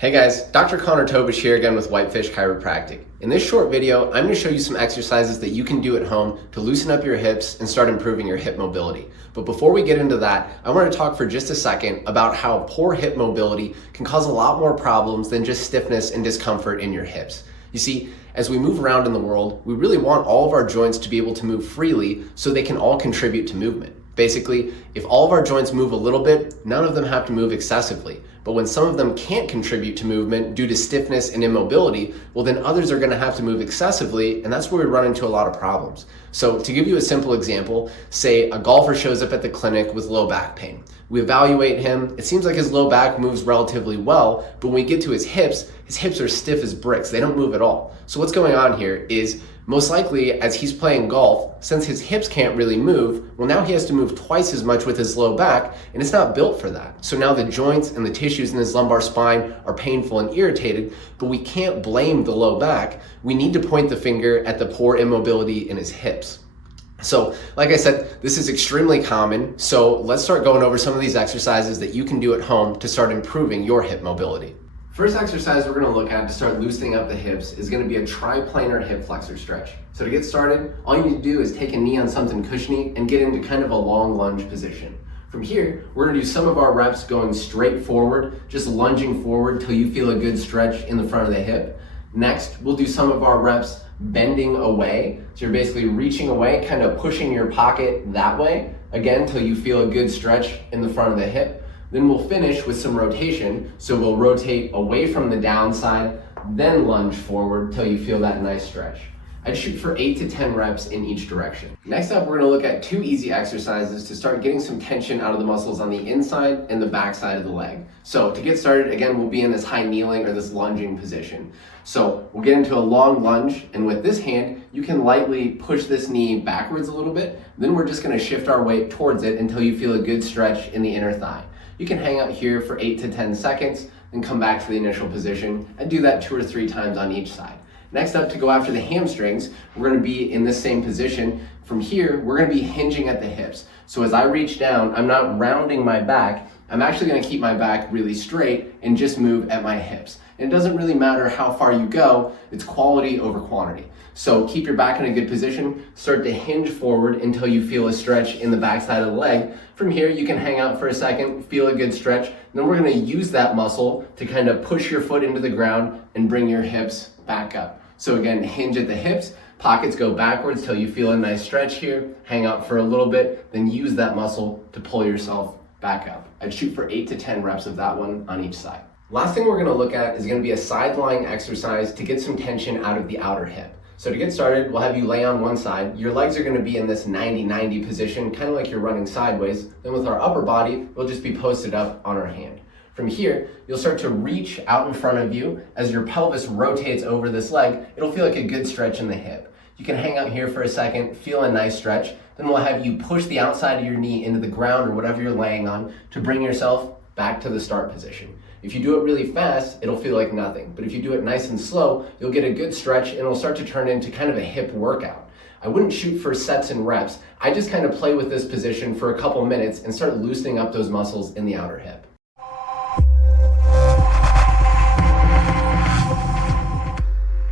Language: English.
Hey guys, Dr. Tobisch here again with Whitefish Chiropractic. In this short video, I'm going to show you some exercises that you can do at home to loosen up your hips and start improving your hip mobility. But before we get into that, I want to talk for just a second about how poor hip mobility can cause a lot more problems than just stiffness and discomfort in your hips. You see, as we move around in the world, we really want all of our joints to be able to move freely so they can all contribute to movement. Basically, if all of our joints move a little bit, none of them have to move excessively. But when some of them can't contribute to movement due to stiffness and immobility, well then others are going to have to move excessively, and that's where we run into a lot of problems. So to give you a simple example, say a golfer shows up at the clinic with low back pain. We evaluate him, it seems like his low back moves relatively well, but when we get to his hips are stiff as bricks, they don't move at all. So what's going on here is, most likely, as he's playing golf, since his hips can't really move, well now he has to move twice as much with his low back, and it's not built for that. So now the joints and the tissues in his lumbar spine are painful and irritated, but we can't blame the low back. We need to point the finger at the poor immobility in his hips. So, like I said, this is extremely common, so let's start going over some of these exercises that you can do at home to start improving your hip mobility. First exercise we're going to look at to start loosening up the hips is going to be a triplanar hip flexor stretch. So to get started, all you need to do is take a knee on something cushiony and get into kind of a long lunge position. From here, we're going to do some of our reps going straight forward, just lunging forward till you feel a good stretch in the front of the hip. Next, we'll do some of our reps bending away. So you're basically reaching away, kind of pushing your pocket that way, again, till you feel a good stretch in the front of the hip. Then we'll finish with some rotation. So we'll rotate away from the downside, then lunge forward till you feel that nice stretch. I'd shoot for 8 to 10 reps in each direction. Next up, we're gonna look at 2 easy exercises to start getting some tension out of the muscles on the inside and the back side of the leg. So to get started, again, we'll be in this high kneeling or this lunging position. So we'll get into a long lunge, and with this hand, you can lightly push this knee backwards a little bit. Then we're just gonna shift our weight towards it until you feel a good stretch in the inner thigh. You can hang out here for 8 to 10 seconds and come back to the initial position and do that 2 or 3 times on each side. Next up, to go after the hamstrings, we're going to be in this same position. From here, we're going to be hinging at the hips. So as I reach down, I'm not rounding my back. I'm actually going to keep my back really straight and just move at my hips. And it doesn't really matter how far you go, it's quality over quantity. So keep your back in a good position, start to hinge forward until you feel a stretch in the back side of the leg. From here, you can hang out for a second, feel a good stretch. And then we're going to use that muscle to kind of push your foot into the ground and bring your hips back up. So again, hinge at the hips, pockets go backwards till you feel a nice stretch here, hang out for a little bit, then use that muscle to pull yourself back up. I'd shoot for 8 to 10 reps of that one on each side. Last thing we're going to look at is going to be a side lying exercise to get some tension out of the outer hip. So to get started, we'll have you lay on one side. Your legs are going to be in this 90-90 position, kind of like you're running sideways. Then with our upper body, we'll just be posted up on our hand. From here, you'll start to reach out in front of you. As your pelvis rotates over this leg, it'll feel like a good stretch in the hip. You can hang out here for a second, feel a nice stretch. Then we'll have you push the outside of your knee into the ground or whatever you're laying on to bring yourself back to the start position. If you do it really fast, it'll feel like nothing. But if you do it nice and slow, you'll get a good stretch and it'll start to turn into kind of a hip workout. I wouldn't shoot for sets and reps. I just kind of play with this position for a couple minutes and start loosening up those muscles in the outer hip.